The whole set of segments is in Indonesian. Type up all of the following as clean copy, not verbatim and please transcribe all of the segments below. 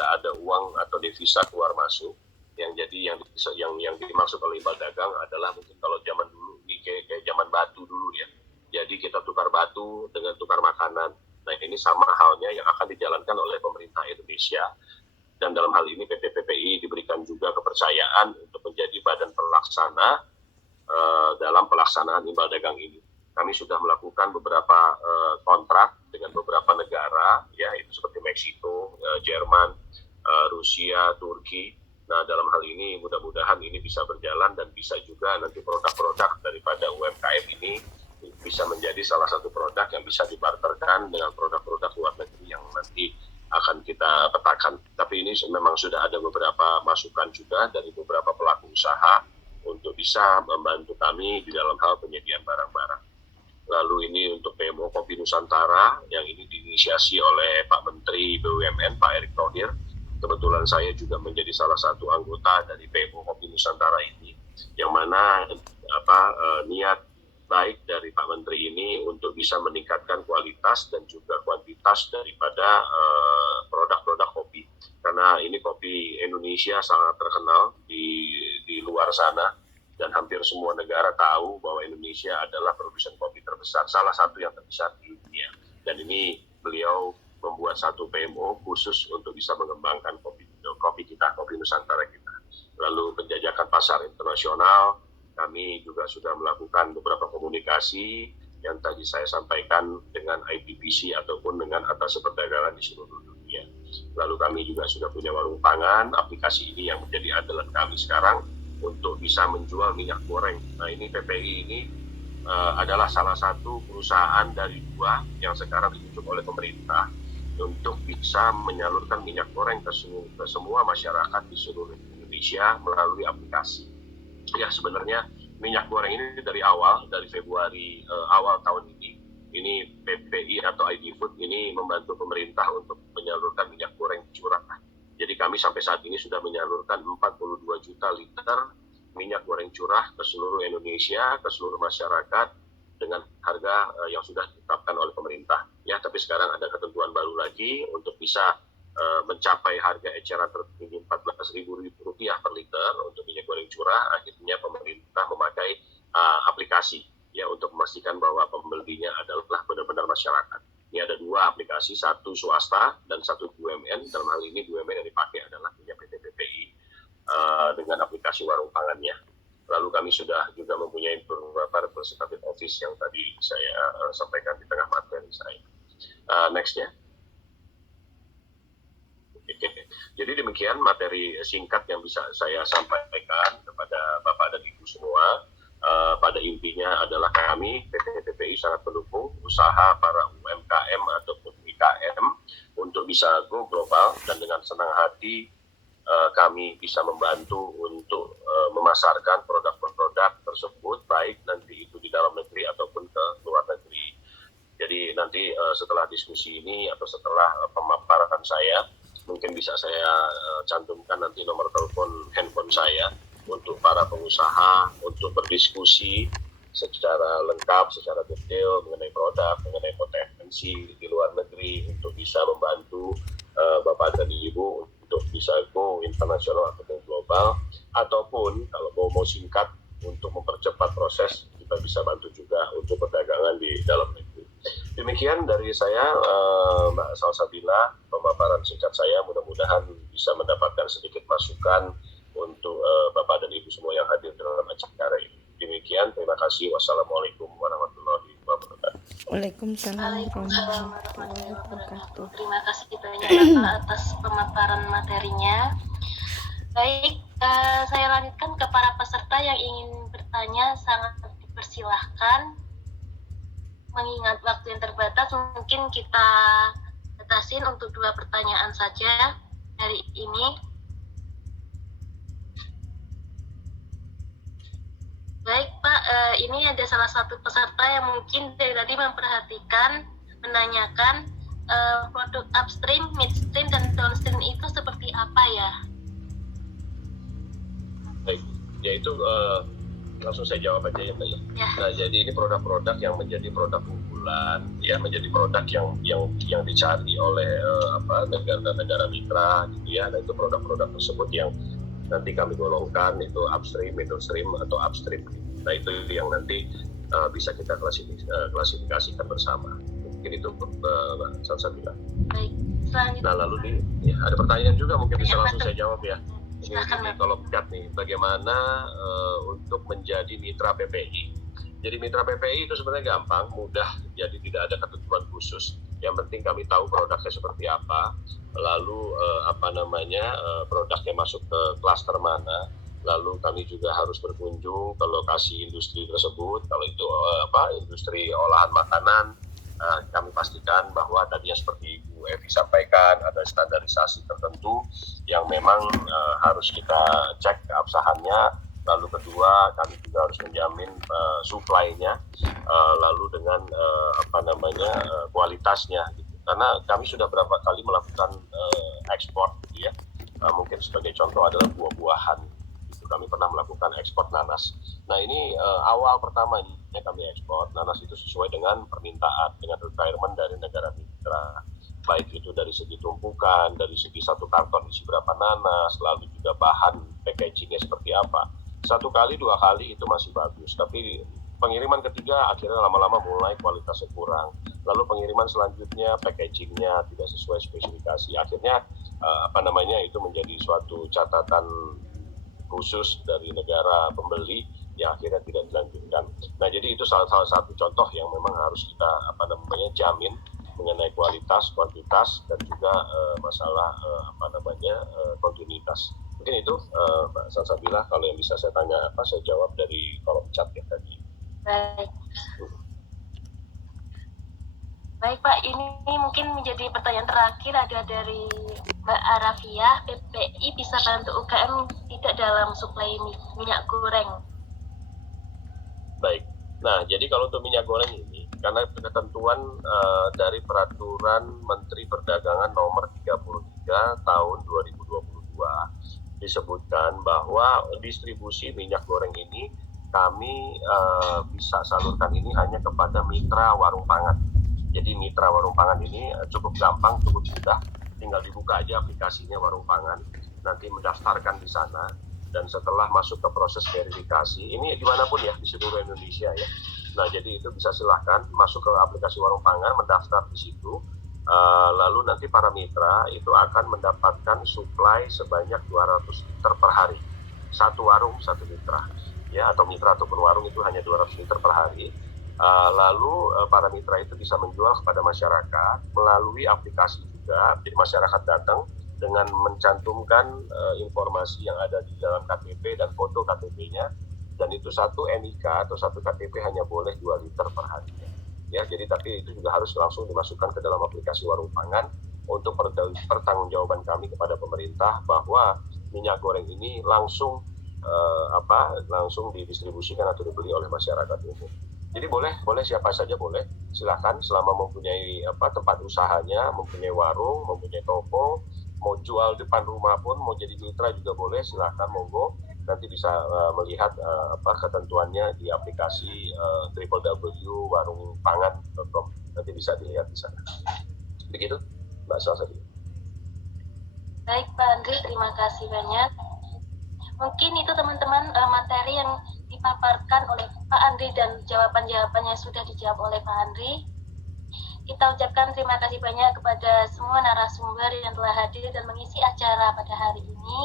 tidak ada uang atau devisa keluar masuk. Yang dimaksud oleh imbal dagang adalah mungkin kalau zaman dulu ini kayak zaman batu dulu ya. Jadi kita tukar batu dengan tukar makanan. Nah, ini sama halnya yang akan dijalankan oleh pemerintah Indonesia. Dan dalam hal ini PT PPI diberikan juga kepercayaan untuk menjadi badan pelaksana dalam pelaksanaan imbal dagang ini. Kami sudah melakukan beberapa kontrak dengan beberapa negara, ya itu seperti Meksiko, Jerman, Rusia, Turki. Nah, dalam hal ini mudah-mudahan ini bisa berjalan dan bisa juga nanti produk-produk daripada UMKM ini bisa menjadi salah satu produk yang bisa dibarterkan dengan produk-produk luar negeri yang nanti akan kita petakan. Tapi ini memang sudah ada beberapa masukan juga dari beberapa pelaku usaha untuk bisa membantu kami di dalam hal penyediaan barang-barang. Lalu ini untuk PMO Kopi Nusantara yang ini diinisiasi oleh Pak Menteri BUMN, Pak Erick Thohir. Kebetulan saya juga menjadi salah satu anggota dari PMO Kopi Nusantara ini, yang mana niat baik dari Pak Menteri ini untuk bisa meningkatkan kualitas dan juga kuantitas daripada produk-produk kopi. Karena ini kopi Indonesia sangat terkenal di luar sana, dan hampir semua negara tahu bahwa Indonesia adalah produsen kopi terbesar, salah satu yang terbesar di dunia. Dan ini beliau membuat satu PMO khusus untuk bisa mengembangkan kopi kita, kopi Nusantara kita. Lalu penjajakan pasar internasional, kami juga sudah melakukan beberapa komunikasi yang tadi saya sampaikan dengan IPPC ataupun dengan atas perdagangan di seluruh dunia. Lalu kami juga sudah punya warung pangan, aplikasi ini yang menjadi andalan kami sekarang untuk bisa menjual minyak goreng. Nah, ini PPI ini adalah salah satu perusahaan dari dua yang sekarang ditunjuk oleh pemerintah untuk bisa menyalurkan minyak goreng ke semua masyarakat di seluruh Indonesia melalui aplikasi. Ya, sebenarnya minyak goreng ini dari Februari awal tahun ini PPI atau ID Food ini membantu pemerintah untuk menyalurkan minyak goreng curah. Jadi kami sampai saat ini sudah menyalurkan 42 juta liter minyak goreng curah ke seluruh Indonesia, ke seluruh masyarakat dengan harga yang sudah ditetapkan oleh pemerintah. Ya, tapi sekarang ada ketentuan baru lagi untuk bisa mencapai harga eceran tertinggi Rp14.000 per liter untuk minyak goreng curah. Akhirnya pemerintah memakai aplikasi ya untuk memastikan bahwa pembelinya adalah benar-benar masyarakat. Ini ada dua aplikasi, satu swasta dan satu BUMN. Dalam hal ini BUMN yang dipakai adalah punya PT PPI dengan aplikasi warung pangannya. Lalu kami sudah juga mempunyai beberapa representative office yang tadi saya sampaikan di tengah materi saya. Next ya. Jadi demikian materi singkat yang bisa saya sampaikan kepada Bapak dan Ibu semua. Pada intinya adalah kami PT PPI sangat mendukung usaha para UMKM ataupun IKM untuk bisa go global, dan dengan senang hati kami bisa membantu untuk memasarkan produk-produk tersebut, baik nanti itu di dalam negeri ataupun ke luar negeri. Jadi nanti setelah diskusi ini atau setelah pemaparan saya, mungkin bisa saya cantumkan nanti nomor telepon handphone saya untuk para pengusaha untuk berdiskusi secara lengkap, secara detail mengenai produk, mengenai potensi di luar negeri untuk bisa membantu Bapak dan Ibu untuk bisa go internasional ataupun global, ataupun kalau mau singkat untuk mempercepat proses, kita bisa bantu juga untuk perdagangan di dalam negeri. Demikian dari saya, Mbak Salsabila, pemaparan singkat saya. Mudah-mudahan bisa mendapatkan sedikit masukan untuk Bapak dan Ibu semua yang hadir dalam acara ini. Demikian, terima kasih. Wassalamualaikum warahmatullahi wabarakatuh. Waalaikumsalam warahmatullahi wabarakatuh. Terima kasih banyak Bapak atas pemaparan materinya. Baik, saya lanjutkan ke para peserta yang ingin bertanya, sangat dipersilahkan. Mengingat waktu yang terbatas, mungkin kita batasin untuk 2 pertanyaan saja hari ini. Baik Pak, ini ada salah satu peserta yang mungkin dari tadi memperhatikan, menanyakan produk upstream, midstream, dan downstream itu seperti apa ya? Baik, yaitu langsung saya jawab aja ya Mbak ya. Nah, jadi ini produk-produk yang menjadi produk unggulan unggulan ya, menjadi produk yang dicari oleh negara-negara mitra gitu ya. Nah, itu produk-produk tersebut yang nanti kami golongkan itu upstream, middle stream atau upstream. Nah, itu yang nanti bisa kita klasifikasikan bersama. Mungkin itu Salsabila. Baik, selanjutnya. Nah, lalu ada pertanyaan juga, mungkin bisa langsung saya jawab ya. Ini kalau pekat nih, bagaimana untuk menjadi mitra PPI? Jadi mitra PPI itu sebenarnya gampang, mudah, jadi tidak ada ketentuan khusus. Yang penting kami tahu produknya seperti apa, lalu produknya masuk ke klaster mana, lalu kami juga harus berkunjung ke lokasi industri tersebut. Kalau itu industri olahan makanan, kami pastikan bahwa tadinya seperti Ibu Evi sampaikan, ada standarisasi tertentu yang memang harus kita cek keabsahannya. Lalu kedua, kami juga harus menjamin supply-nya, lalu dengan kualitasnya gitu. Karena kami sudah berapa kali melakukan ekspor gitu ya. Mungkin sebagai contoh adalah buah-buahan. Kami pernah melakukan ekspor nanas. Nah, ini awal pertama ini kami ekspor nanas itu sesuai dengan permintaan, dengan requirement dari negara mitra. Baik itu dari segi tumpukan, dari segi satu karton isi berapa nanas, lalu juga bahan packagingnya seperti apa. 1 kali 2 kali itu masih bagus, tapi pengiriman ketiga akhirnya lama-lama mulai kualitasnya kurang. Lalu pengiriman selanjutnya packagingnya tidak sesuai spesifikasi. Akhirnya itu menjadi suatu catatan khusus dari negara pembeli yang akhirnya tidak dilanjutkan. Nah, jadi itu salah satu contoh yang memang harus kita jamin mengenai kualitas, kuantitas, dan juga masalah kontinuitas. Mungkin itu Mbak Salsabila, kalau yang bisa saya tanya saya jawab dari kolom chat ya tadi. Baik Pak, ini mungkin menjadi pertanyaan terakhir, ada dari Mbak Arafiah. PPI bisa bantu UKM tidak dalam suplai minyak goreng? Baik, nah jadi kalau untuk minyak goreng ini, karena ketentuan dari Peraturan Menteri Perdagangan Nomor 33 Tahun 2022 disebutkan bahwa distribusi minyak goreng ini kami bisa salurkan ini hanya kepada mitra warung pangan. Jadi mitra warung pangan ini cukup gampang, cukup mudah, tinggal dibuka aja aplikasinya warung pangan, nanti mendaftarkan di sana, dan setelah masuk ke proses verifikasi, ini dimanapun ya, di seluruh Indonesia ya. Nah, jadi itu bisa silahkan masuk ke aplikasi warung pangan, mendaftar di situ, lalu nanti para mitra itu akan mendapatkan suplai sebanyak 200 liter per hari. Satu warung, satu mitra. Ya, atau mitra ataupun warung itu hanya 200 liter per hari. Lalu para mitra itu bisa menjual kepada masyarakat melalui aplikasi juga. Jadi masyarakat datang dengan mencantumkan informasi yang ada di dalam KTP dan foto KTP-nya, dan itu satu NIK atau satu KTP hanya boleh 2 liter per hari. Ya, jadi tapi itu juga harus langsung dimasukkan ke dalam aplikasi warung pangan untuk pertanggungjawaban kami kepada pemerintah bahwa minyak goreng ini langsung didistribusikan atau dibeli oleh masyarakat umum. Jadi boleh siapa saja boleh, silakan selama mempunyai tempat usahanya, mempunyai warung, mempunyai toko, mau jual depan rumah pun, mau jadi mitra juga boleh, silakan monggo. Nanti bisa melihat ketentuannya di aplikasi www.warungpangan.com. Nanti bisa dilihat di sana. Begitu, Mbak Salsabila. Baik Pak Andri, terima kasih banyak. Mungkin itu teman-teman materi yang dipaparkan oleh Pak Andri dan jawaban-jawabannya sudah dijawab oleh Pak Andri. Kita ucapkan terima kasih banyak kepada semua narasumber yang telah hadir dan mengisi acara pada hari ini.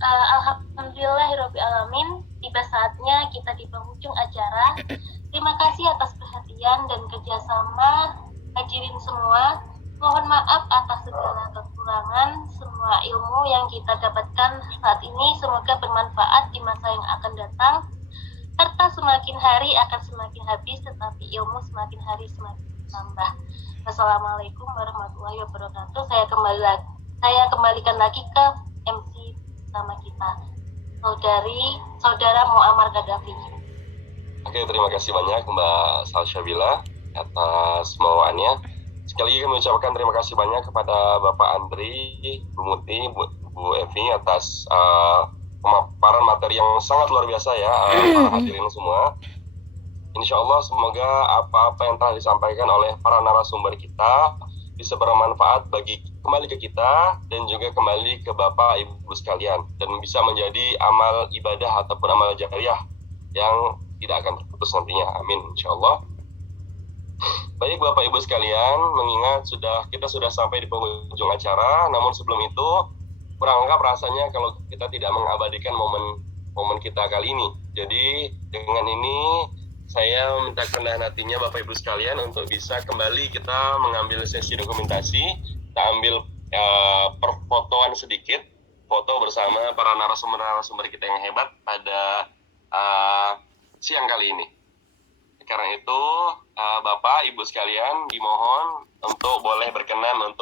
Alhamdulillahirrahmanirrahim, tiba saatnya kita di penghujung acara. Terima kasih atas perhatian dan kerjasama hadirin semua. Mohon maaf atas segala kekurangan. Semua ilmu yang kita dapatkan saat ini semoga bermanfaat di masa yang akan datang, serta semakin hari akan semakin habis, tetapi ilmu semakin hari semakin bertambah. Wassalamualaikum warahmatullahi wabarakatuh. Saya kembalikan lagi ke MC utama kita, Saudara Muammar Gaddafi. Oke, terima kasih banyak Mbak Salsabila atas bawaannya. Sekali lagi kami ucapkan terima kasih banyak kepada Bapak Andri, Bu Muti, Bu Evi atas pemaparan materi yang sangat luar biasa ya, para hadirin semua. Insya Allah semoga apa-apa yang telah disampaikan oleh para narasumber kita bisa bermanfaat kembali ke kita dan juga kembali ke Bapak Ibu sekalian dan bisa menjadi amal ibadah ataupun amal jariah yang tidak akan terputus nantinya. Amin insya Allah. Baik Bapak Ibu sekalian, mengingat kita sudah sampai di penghujung acara, namun sebelum itu kurang lengkap rasanya kalau kita tidak mengabadikan momen kita kali ini. Jadi dengan ini saya minta kerendahan hatinya Bapak Ibu sekalian untuk bisa kembali kita mengambil sesi dokumentasi, kita ambil perfotoan sedikit, foto bersama para narasumber kita yang hebat pada siang kali ini. Karena itu Bapak Ibu sekalian dimohon untuk boleh berkenan untuk